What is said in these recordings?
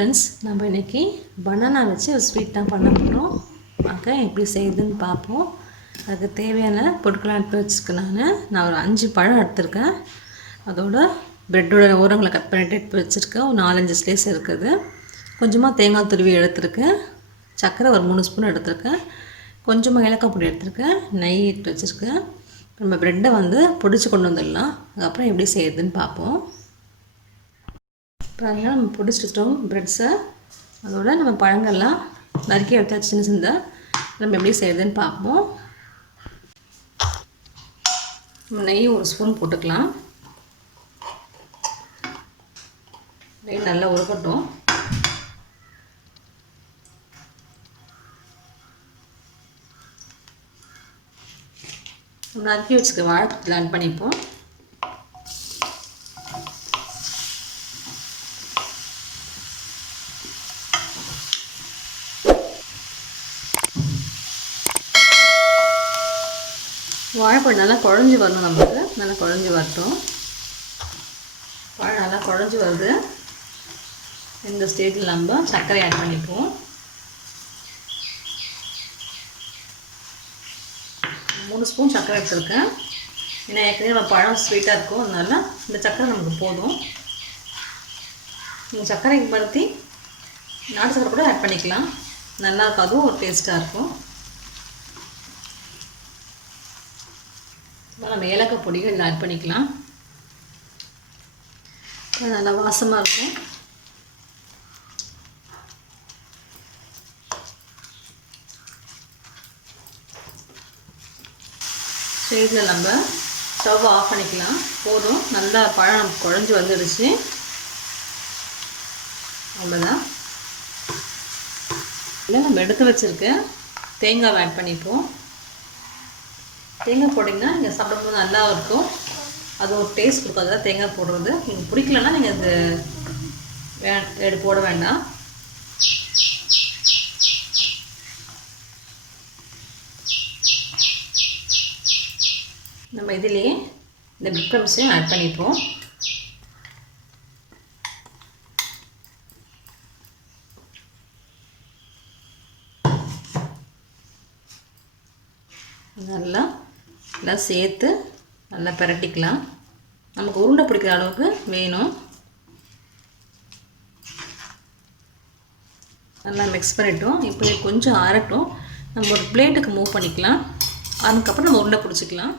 Friends, நம்ம இன்றைக்கி banana வச்சு ஒரு ஸ்வீட் தான் பண்ண போகிறோம். வாங்க எப்படி செய்யுதுன்னு பார்ப்போம். அதுக்கு தேவையான பொருட்கள்லாம் எடுத்து வச்சுருக்கேன். நான் ஒரு 5 பழம் எடுத்திருக்கேன். அதோட ப்ரெட்டோட ஓரங்களை கட் பண்ணிட்டு எடுத்து வச்சுருக்கேன். ஒரு 4-5 ஸ்லைஸ் இருக்குது. கொஞ்சமாக தேங்காய் துருவி எடுத்துருக்கேன். சர்க்கரை ஒரு 3 ஸ்பூன் எடுத்திருக்கேன். கொஞ்சமாக ஏலக்காய் பொடி எடுத்திருக்கேன். நெய் எடுத்து வச்சுருக்கேன். நம்ம ப்ரெட்டை பொடிச்சு கொண்டு வந்துடலாம். அதுக்கப்புறம் எப்படி செய்யுதுன்னு பார்ப்போம். பாருங்கள், நம்ம பிடிச்சிட்டோம் ப்ரெட்ஸை. அதோட நம்ம பழங்கள்லாம் நறுக்கி எடுத்து சின்ன சின்ன நம்ம எப்படி செய்யுதுன்னு பார்ப்போம். நெய் ஒரு ஸ்பூன் போட்டுக்கலாம். நெய் நல்லா உருக்கட்டும். நறுக்கி வச்சுக்க வாழைப்பழத்தில் ஆட் பண்ணிப்போம். வாழைப்பழம் நல்லா குழஞ்சி வரணும். நமக்கு நல்லா குழஞ்சி வரட்டும். பழம் நல்லா குழஞ்சி வருது. இந்த ஸ்டேஜில் நம்ம சர்க்கரை ஆட் பண்ணிப்போம். 3 ஸ்பூன் சர்க்கரை எடுத்துருக்கேன். ஏன்னா ஏற்கனவே நம்ம பழம் ஸ்வீட்டாக இருக்கும். அதனால இந்த சர்க்கரை நமக்கு போதும். நீங்கள் சர்க்கரைக்கு பருத்தி நாட்டு சர்க்கரை கூட ஆட் பண்ணிக்கலாம். நல்லா இருக்கும். அதுவும் ஒரு டேஸ்ட்டாக இருக்கும். நம்ம ஏலக்காய் பொடிகள் இதில் ஆட் பண்ணிக்கலாம். நல்லா வாசமாக இருக்கும். இதில் நம்ம ஸ்டவ் ஆஃப் பண்ணிக்கலாம். போதும், நல்லா பழம் குழஞ்சி வந்துடுச்சு. அவ்வளோதான். இல்லை, நம்ம எடுத்து வச்சுருக்க தேங்காவை ஆட் பண்ணிப்போம். தேங்காய் போட்டிங்கன்னா நீங்கள் சாப்பிடும்போது நல்லா இருக்கும். அது ஒரு டேஸ்ட் கொடுக்காது தேங்காய் போடுறது. நீங்கள் பிடிக்கலன்னா நீங்கள் அது போட வேண்டாம். நம்ம இதிலேயே இந்த பிரெட் க்ரம்ஸையும் ஆட் பண்ணிப்போம். நல்லா எல்லாம் சேர்த்து நல்லா பிரட்டிக்கலாம். நமக்கு உருண்டை பிடிக்கிற அளவுக்கு வேணும். நல்லா மிக்ஸ் பண்ணிட்டோம். இப்போ கொஞ்சம் ஆறட்டும். நம்ம ஒரு பிளேட்டுக்கு மூவ் பண்ணிக்கலாம். அதுக்கப்புறம் நம்ம உருண்டை பிடிச்சிக்கலாம்.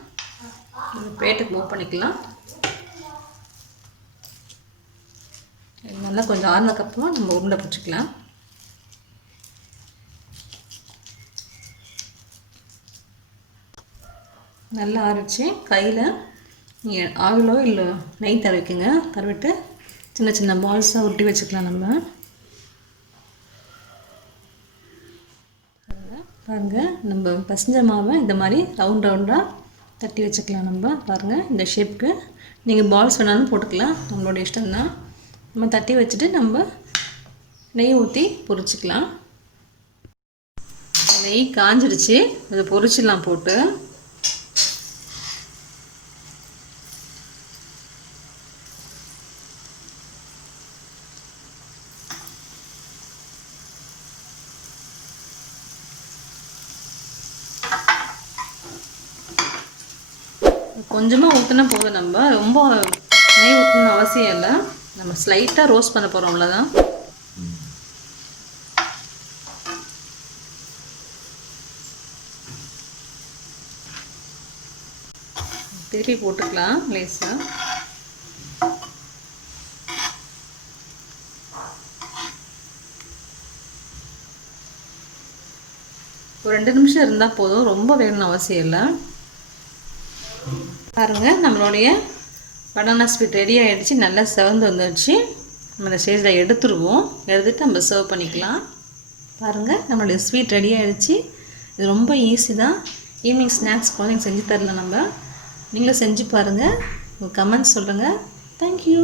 பிளேட்டுக்கு மூவ் பண்ணிக்கலாம். நல்லா கொஞ்சம் ஆறினதுக்கப்புறம் நம்ம உருண்டை பிடிச்சிக்கலாம். நல்லா ஆறிச்சு. கையில் நீங்கள் ஆயிலோ இல்லை நெய் தடவிக்குங்க. தடவிட்டு சின்ன சின்ன பால்ஸாக உருட்டி வச்சுக்கலாம். நம்ம பாருங்கள், நம்ம பசஞ்ச மாவை இந்த மாதிரி ரவுண்டாக தட்டி வச்சுக்கலாம். நம்ம பாருங்கள், இந்த ஷேப்புக்கு நீங்கள் பால்ஸ் வேணாலும் போட்டுக்கலாம். நம்மளோட இஷ்டம்தான். நம்ம தட்டி வச்சுட்டு நம்ம நெய் ஊற்றி பொரிச்சிக்கலாம். நெய் காஞ்சிடுச்சு. அதை பொரிச்சிடலாம் போட்டு. கொஞ்சமாக ஊற்றினா போதும். நம்ம ரொம்ப நெய் ஊற்றணும்னு அவசியம் இல்லை. நம்ம ஸ்லைட்டாக ரோஸ்ட் பண்ண போகிறோம், அவ்வளோதான். திருப்பி போட்டுக்கலாம் லேசாக. ஒரு 2 நிமிஷம் இருந்தால் போதும். ரொம்ப வேணும்னு அவசியம் இல்லை. பாருங்கள், நம்மளுடைய பனானா ஸ்வீட் ரெடி ஆகிடுச்சு. நல்லா செவந்து வந்துடுச்சு. நம்ம இந்த ஸ்டேஜில் எடுத்துருவோம். எடுத்துகிட்டு நம்ம சர்வ் பண்ணிக்கலாம். பாருங்கள், நம்மளுடைய ஸ்வீட் ரெடி ஆகிடுச்சு. இது ரொம்ப ஈஸி தான். ஈவினிங் ஸ்நாக்ஸ் குழந்தைங்க செஞ்சு தரலாம். நம்ம நீங்களும் செஞ்சு பாருங்கள். உங்கள் கமெண்ட்ஸ் சொல்லுங்கள். தேங்க்யூ.